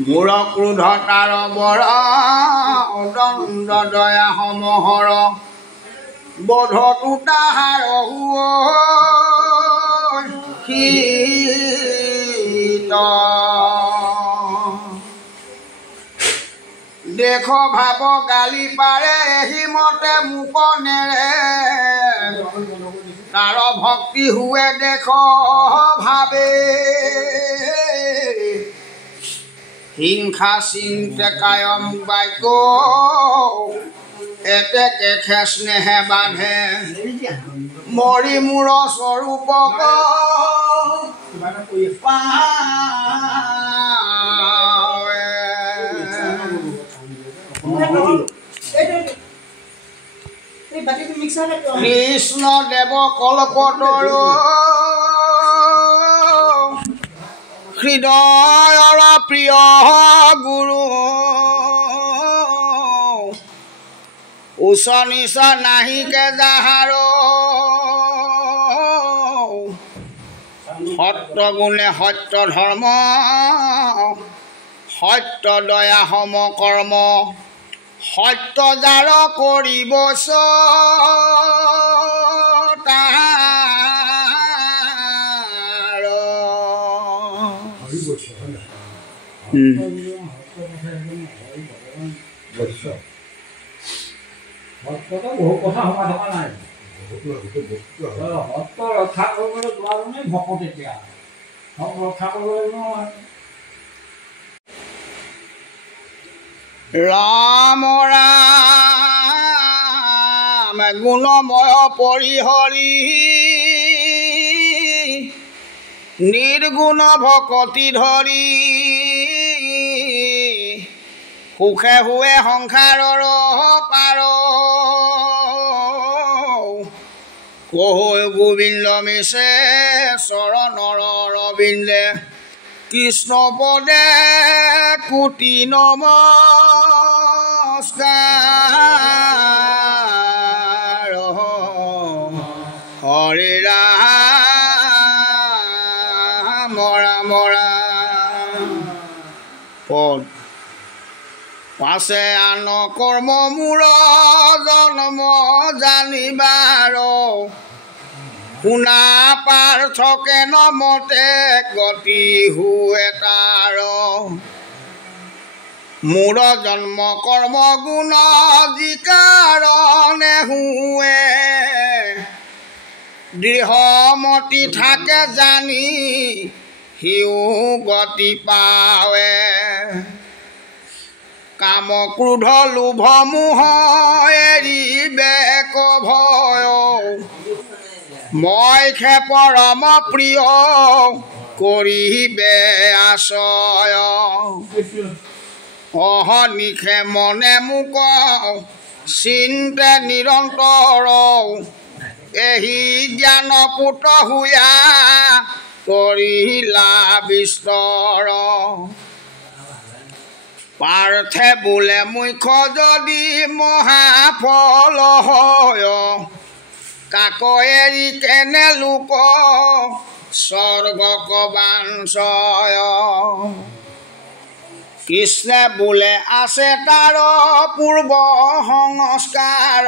মূৰ ক্ৰোধ তাৰ বৰ দণ্ড দয়া সমহৰ বধতু তাহাৰ শীত দেখ ভাৱ গালি পাৰে এহিমতে মোক নেৰে তাৰ ভক্তি হুৱে দেখ ভাবে হিংসা চিন্তে কায়ম বাক্য এতেকে খেচ নেহে বান্ধে মৰি মূৰ স্বৰূপ কৃষ্ণ দেৱ কল্পতৰ হৃদয়ৰ প্ৰিয় গুৰু উচ্চ নিচ নাহিকে যাহাৰ সত্য গুণে সত্য ধৰ্ম সত্য দয়া সম কৰ্ম সত্য যাৰ কৰিব বহু কথা সভা থকা নাই সত্য ৰক্ষা কৰিবলৈ যোৱাজনেই ভকত এতিয়া ৰক্ষা কৰিবলৈ নহয় ৰাম ৰাম গুণময় পৰিহৰি নিৰ্গুণ ভকতি ধৰি সুখে হুৱে সংসাৰৰ পাৰ কহৈ গোবিন্দ মিছে চৰণৰ ৰবিন্দে কৃষ্ণ পদে কোটি নমস্কাৰ হৰে ৰাম ৰাম ৰাম পদ পাছে আন কৰ্ম মূৰ জন্ম জানিবাৰ শুনা পাৰ্থকে নমতে গতি হুৱে তাৰ মূৰ জন্ম কৰ্ম গুণ যি কাৰণে হুৱে দৃঢ়মতি থাকে জানি সিও গতি পাৱে কাম ক্ৰোধ লোভ মোহ এৰিবে ভয় মই খে পৰম প্ৰিয় কৰিবে আশ্ৰয় অহনিশে মনে মোক চিন্তে নিৰন্তৰ এহি জ্ঞান পুত হুয়া কৰিলা বিস্তৰ পাৰ্থে বোলে মুখ্য যদি মহাফল হয় কাক এৰি কেনে লোক স্বৰ্গক বাঞ্ছয় কৃষ্ণে বোলে আছে তাৰ পূৰ্ব সংস্কাৰ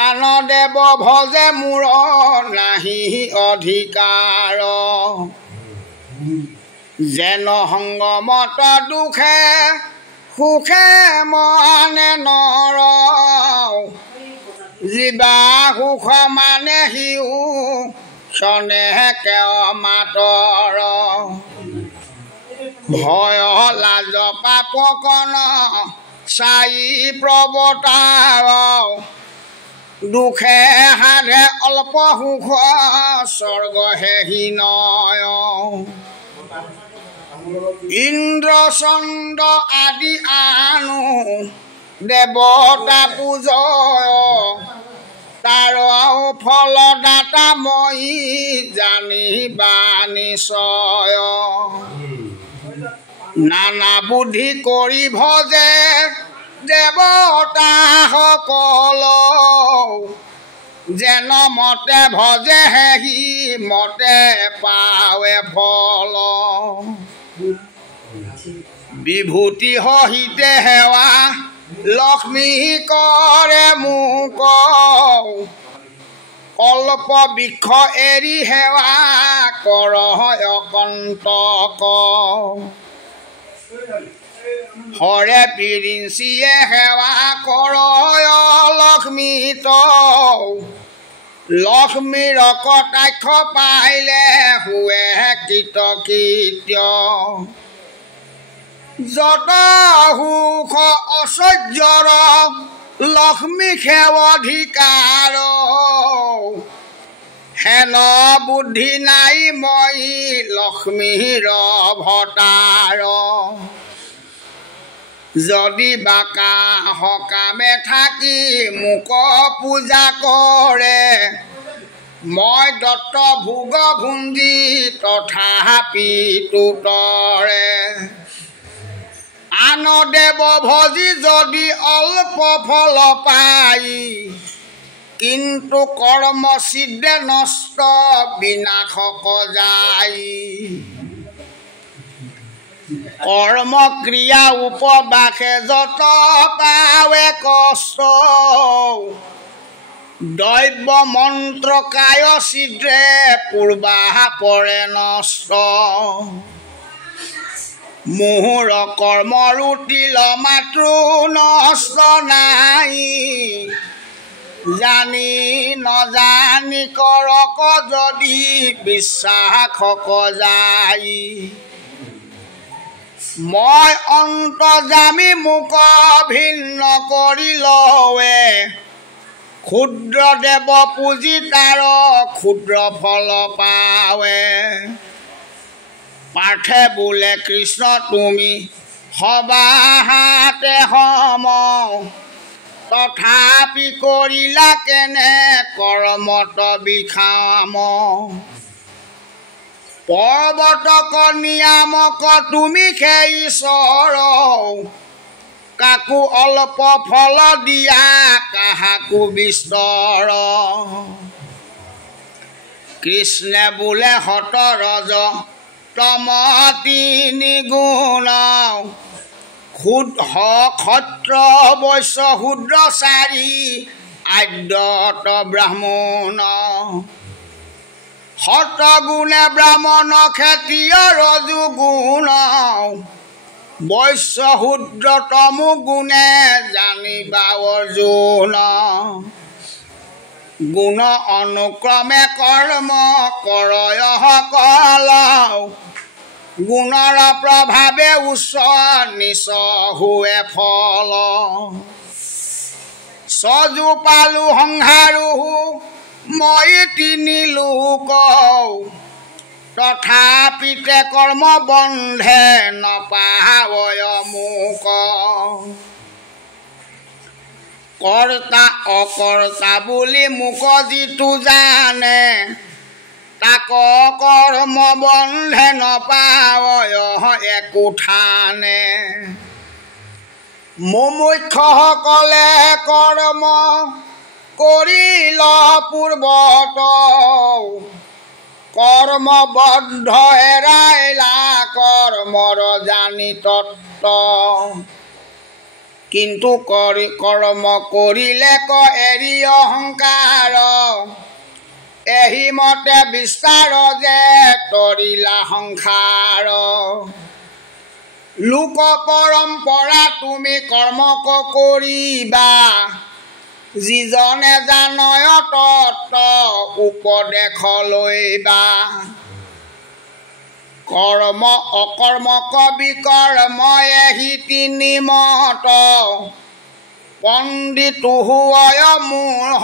আন দেৱ ভজে মূৰ নাহি অধিকাৰ যেন সংগমত দুখে সুখে মানে নৰ জীৱা সুখ মানে সিও চনে কেও মাতৰ ভয় লাজ পাপ কণ চাই প্ৰৱতাৰ দুখে সাধে অল্প সুখ স্বৰ্গহে হীনয় ইন্দ্ৰ চন্দ্ৰ আদি আনো দেৱতা পূজয় তাৰ ফলদাতা মই জানিবা নিশ্চয় নানা বুদ্ধি কৰি ভজে দেৱতা সকল যেন মতে ভজেহে সি মতে পাৱে ফল বিভূতি সহিতে সেৱা লক্ষ্মী কৰে মোক কল্প বৃক্ষ এৰি সেৱা কৰ অকন্তক হৰে পিৰিঞ্চিয়ে সেৱা কৰ লক্ষ্মীত লক্ষ্মীৰ কটাক্ষ পাইলে হুৱে কৃতকৃত্য যত সুখ ঐশ্বৰ্যৰ লক্ষ্মী সেৱধিকাৰ হেন বুদ্ধি নাই মই লক্ষ্মীৰ ভটাৰ যদি বাকা সকামে থাকি মোক পূজা কৰে মই দত্ত ভোগ ভুঞ্জি তথাপি তুতৰে আন দেৱ ভজি যদি অল্প ফল পাই কিন্তু কৰ্ম সিদ্ধে নষ্ট বিনাশক যায় কৰ্ম ক্ৰিয়া উপবাসে যত পাৱে কষ্ট দৈৱ মন্ত্ৰ কায় ছিদ্ৰে পূৰ্বা পৰে নষ্ট মোহৰ কৰ্মৰো তিল মাত্ৰ নষ্ট নাই জানি নজানি কৰক যদি বিশ্বাসক যায় মই অন্তৰ্যামী মোক ভিন্ন কৰি লৱে ক্ষুদ্ৰ দেৱ পূজি তাৰ ক্ষুদ্ৰ ফল পাৱে পাৰ্থে বোলে কৃষ্ণ তুমি সবাহাতে সম তথাপি কৰিলা কেনে কৰ্মত বিখাম পৰ্বতক নিয়ামক তুমি সেই ঈশ্বৰ কাকো অল্প ফল দিয়া কাহাকো বিস্তৰ কৃষ্ণে বোলে হত ৰজ তম তিনি গুণ ক্ষত্ৰ বৈশ্য শূদ্ৰ চাৰি আদ্যত ব্ৰাহ্মণ সতগুণে ব্ৰাহ্মণ ক্ষত্ৰিয় ৰজু গুণ বৈশ্য শূদ্ৰ তমু গুণে জানিবা অৰ্জুন গুণ অনুক্ৰমে কৰ্ম কৰয় সকল গুণৰ প্ৰভাৱে উচ্চ নিচ হুৱে ফল সজু পালো সংহাৰো মই তিনি লোক তথাপিতে কৰ্ম বন্ধে নপাৱয় মোক কৰ্তা অকৰ্তা বুলি মোক যিটো জানে তাক কৰ্ম বন্ধে নপাৱয় একো ঠানে মুমুক্ষসকলে কৰ্ম কৰিল পূৰ্বত কৰ্মবদ্ধ এৰাইলা কৰ্মৰ জানি তত্ত্ব কিন্তু কৰ্ম কৰিলে এৰি অহংকাৰ এহি মতে বিস্তাৰ যে তৰিলা সংসাৰ লোক পৰম্পৰা তুমি কৰ্মক কৰিবা যিজনে জানয় তত্ত্ব উপদেশ লৈবা কৰ্ম অকৰ্মক বিকৰ্ম এহি তিনি মত পণ্ডিত হুয় মূঢ়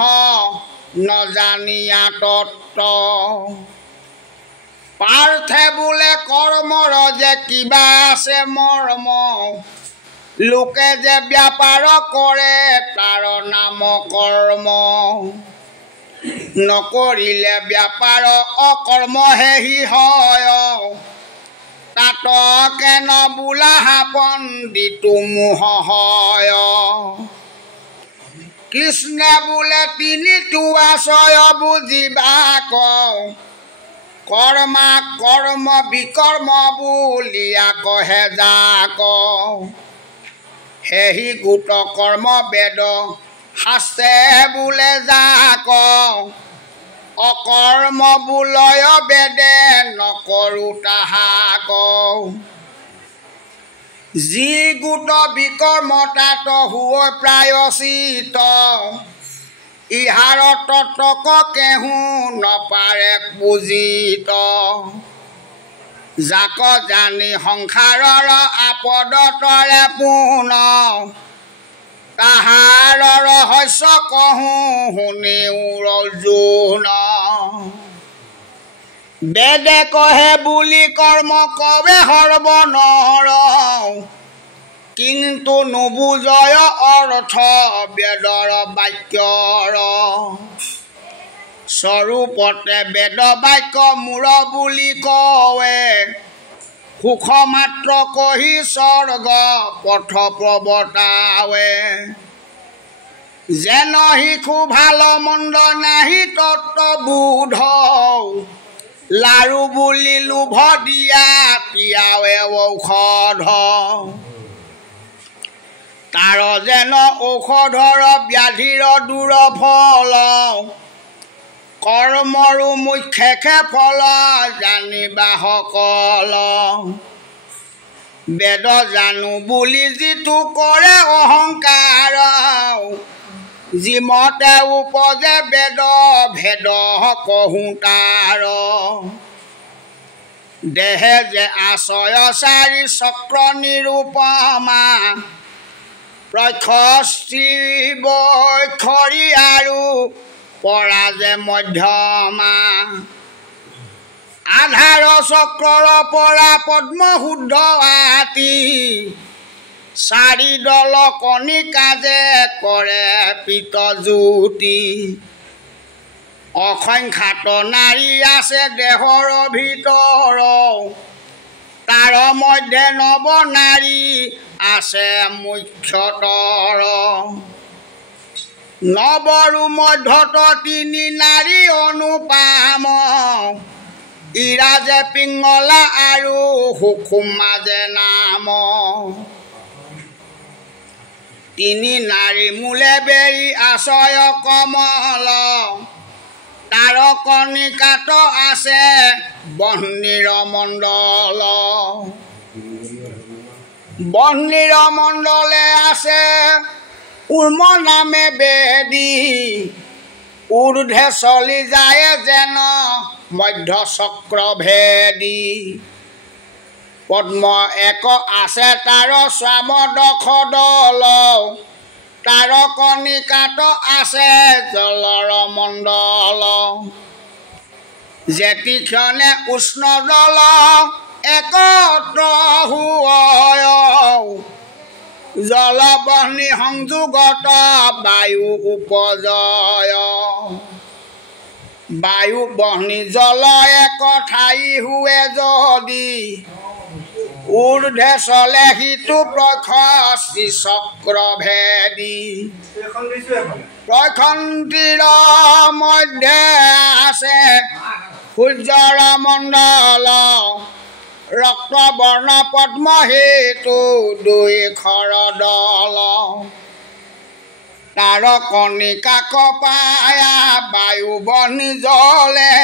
নজানিয়া তত্ত্ব পাৰ্থে বোলে কৰ্মৰ যে কিবা আছে মৰ্ম লোকে যে ব্যাপাৰ কৰে তাৰ নাম কৰ্ম নকৰিলে ব্যাপাৰ অকৰ্মহে হি হয় তাত কেন বোলা পণ্ডিত মোহ হয় কৃষ্ণে বোলে তিনিটো আশয় বুজিবা কওঁ কৰ্মা কৰ্ম বিকৰ্ম বুলিয়া কহে যাক সেহি গোট কৰ্ম বেদ শাস্ত্ৰে বোলে যাক অকৰ্ম বোলয় বেদে নকৰোঁ তাহাক যি গোট বিকৰ্ম তাত হৈ প্ৰায়চিত ইহাৰ ততক কেহু নপাৰে বুজিত যাক জানি সংসাৰৰ আপদ তৰে পোন তাহাৰ ৰহস্য কহো শুনি অৰ্জুন বেদে কহে বুলি কৰ্ম কবে সৰ্বনৰ কিন্তু নুবুজয় অৰ্থ বেদৰ বাক্যৰ স্বৰূপতে বেদ বাক্য মূৰ বুলি কৱে সুখ মাত্ৰ কহি স্বৰ্গ পথ প্ৰৱৰ্তাৱে যেন শিশু ভাল মন্দ নাহি তত্ত্ববোধ লাৰু বুলি লোভ দিয়া পিয়াৱে ঔষধ তাৰ যেন ঔষধৰ ব্যাধিৰ দূৰ ফল কৰ্মৰো মুখ্যে ফল জানিবা সকল বেদ জানো বুলি যিটো কৰে অহংকাৰ যিমতে উপজে বেদ ভেদ কহো তাৰ দেহে যে আশয় চাৰি চক্ৰ নিৰূপমা প্ৰক্ষস্থি বৈখৰি আৰু পৰা যে মধ্যমা আধাৰ চক্ৰৰ পৰা পদ্ম শুদ্ধ আতি চাৰি দল কণিকা যে কৰে পিত জ্যোতি অসংখ্যাত নাৰী আছে দেহৰ ভিতৰ তাৰ মধ্যে নৱ নাৰী আছে মুখ্যতৰ নৱৰো মধ্যত তিনি নাৰী অনুপাম ইৰা যে পিঙলা আৰু সুকুমা যে নাম তিনি নাৰী মূলে বেৰি আশয় কমল তাৰ কণিকাত আছে বহ্নিৰ মণ্ডল বহ্নিৰ মণ্ডলে আছে উৰ্ম নামে বেদী ঊৰ্ধে চলি যায় যেন মধ্য চক্ৰ ভেদী পদ্ম এক আছে তাৰ স্বাম দশ দল তাৰ কণিকাত আছে জলৰ মণ্ডল যেতিক্ষণে উষ্ণ জল একত্ৰ হয় জল বহ্নি সংযোগত বায়ু উপজয় বায়ু বহ্নি জল এক ঠাই হুৱে যদি ঊৰ্ধে চলে সিটো প্ৰক্ষস্থি চক্ৰ ভেদী প্ৰক্ষন্তিৰ মধ্যে আছে সূৰ্যৰ মণ্ডল ৰক্ত বৰ্ণ পদ্ম হেতু দুই খৰ দল তাৰ কণিকাক পায়া বায়ু বহ্নি জলে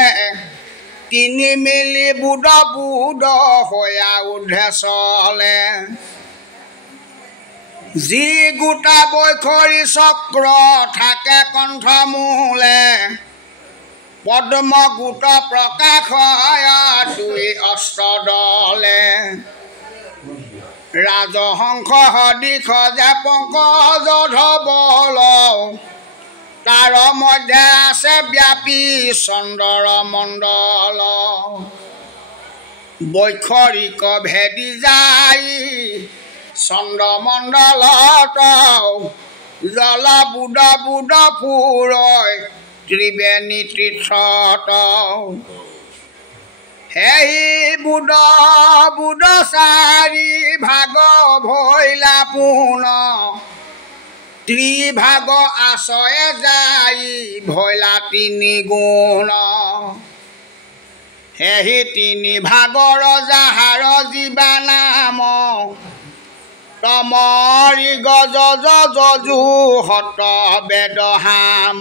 তিনি মিলি বুদ বুদ হয়া ঊৰ্ধে চলে যি গোটা বৈখৰি চক্ৰ থাকে কণ্ঠমূলে পদ্ম গোট প্ৰকাশ দুই অস্ত্ৰ দলে ৰাজহংস সদিশ যে পংকজ ধবল তাৰ মধ্যে আছে ব্যাপী চন্দ্ৰৰ মণ্ডল বৈখৰিক ভেদি যায় চন্দ্ৰমণ্ডলত জল বুদ বুদ ফুৰয় ত্ৰিবেণী তীৰ্থত সেই বুদ বুদ চাৰি ভাগ ভৈলা পোন ত্ৰিভাগ আশয়ে যাই ভৈলা তিনি গুণ সেহি তিনি ভাগৰ যাহাৰ জীৱা নাম তমৰি গজ যজু হত বেদ হাম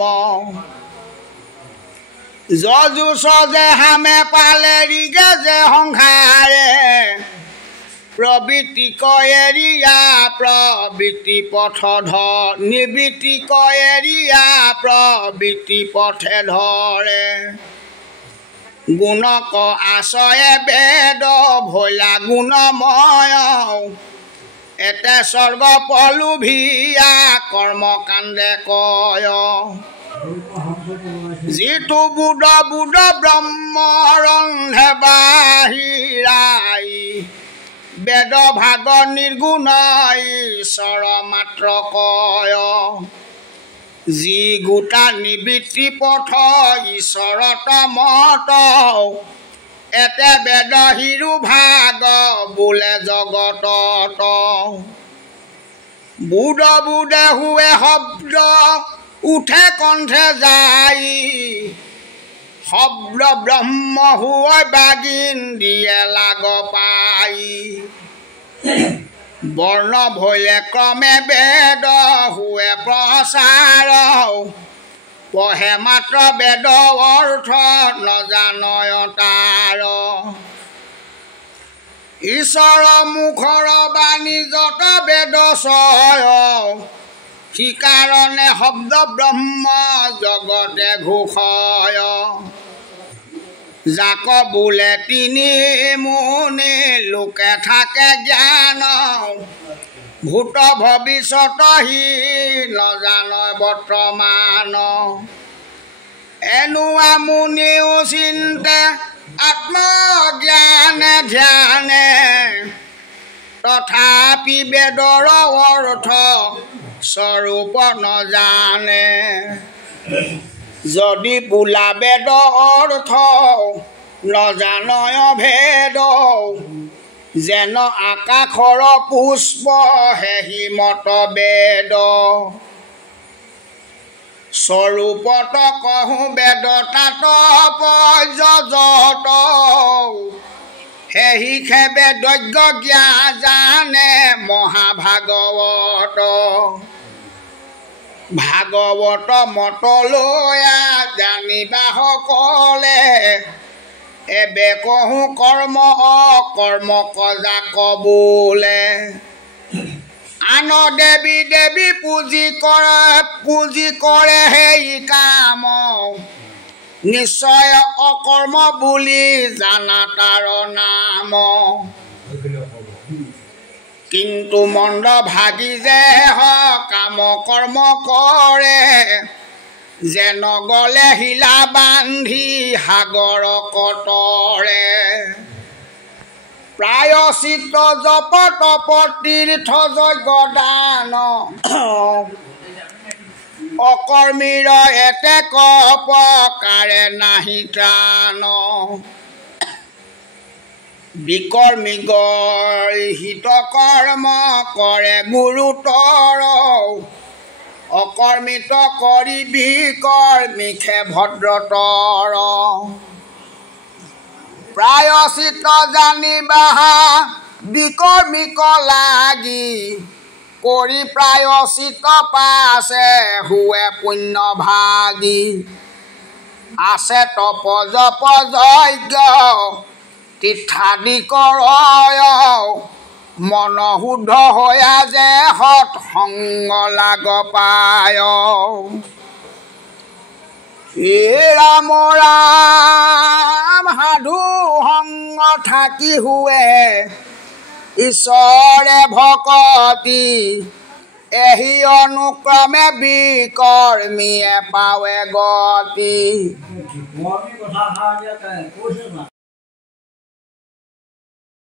যজু সজে হামে পালে ৰিগে যে সংসাৰে প্ৰবৃত্তি কয়েৰিয়া প্ৰবৃত্তি পথ নিবৃত্তি কয়েৰিয়া প্ৰবৃত্তি পথে ধৰে গুণক আশয়ে বেদ ভৈলা গুণময় এতে স্বৰ্গ পলুভিয়া কৰ্মকাণ্ডে কয় যিটো বুধ ব্ৰহ্ম ৰন্ধে বাহিৰাই বেদ ভাগ নিৰ্গুণ ঈশ্বৰ মাত্ৰ কয় যি গোটা নিবৃত্তি পথ ঈশ্বৰত মত এতে বেদ হিৰু ভাগ বোলে জগতত বুধে হুৱে শব্দ উঠে কণ্ঠে যাই শব্দ ব্ৰহ্ম হুৱে বাগিন দিয়ে লাগ পাই বৰ্ণ ভৈলে ক্ৰমে বেদ হুৱে প্ৰচাৰ পঢ়ে মাত্ৰ বেদ অৰ্থ নজানয় তাৰ ঈশ্বৰ মুখৰ বাণী যত বেদ চয় সিকাৰণে শব্দ ব্ৰহ্ম জগতে ঘোষয় যাক বোলে তিনি মুনি লোকে থাকে জ্ঞান ভূত ভৱিষ্যত সি নজানয় বৰ্তমান এনুৱা মুনিও চিন্তে আত্মজ্ঞানে ধ্যানে তথাপি বেদৰ অৰ্থ স্বৰূপ নজানে যদি বোলা বেদ অৰ্থ নজানয় ভেদ যেন আকাশৰ পুষ্প হেহি মত বেদ স্বৰূপত কহো বেদ তাত পৰ্যজত সেহি খেবে দৈজ্ঞ জ্ঞান জানে মহাভাগৱত ভাগৱত মতলৈয়া জানিবা সকলে এবে কহো কৰ্ম অকৰ্ম কজাক বোলে আন দেৱী দেৱী পুজি কৰে সেই কাম নিশ্চয় অকৰ্ম বুলি জানা তাৰ নাম কিন্তু মন্দ ভাগি যে কাম কৰ্ম কৰে যেন গলে শিলা বান্ধি সাগৰ কটৰে প্ৰায়শ্চিত্ত জপ তপ তীৰ্থ যজ্ঞ দান অকৰ্মীৰ এতে কপকাৰে নাহি ত্ৰাণ বিকৰ্মী হিত কৰ্ম কৰে গুৰুতৰ অকৰ্মিত কৰি বিকৰ্মীখে ভদ্ৰতৰ প্ৰায়শ্চিত্ত জানিবা বিকৰ্মীক লাগি কৰি প্ৰায়শ্চিত্ত পাছে হুৱে পুণ্য ভাগি আছে তপ জপ যজ্ঞ তীৰ্থাদি কৰয় মন শুদ্ধ হৈয়া যে সৎ সংগ লাগ পায় ৰাম ৰাম সাধু সংগ থাকি হুৱে ঈশ্বৰে ভকতি এহি অনুক্ৰমে বিকৰ্মীয়ে পাৱে গতি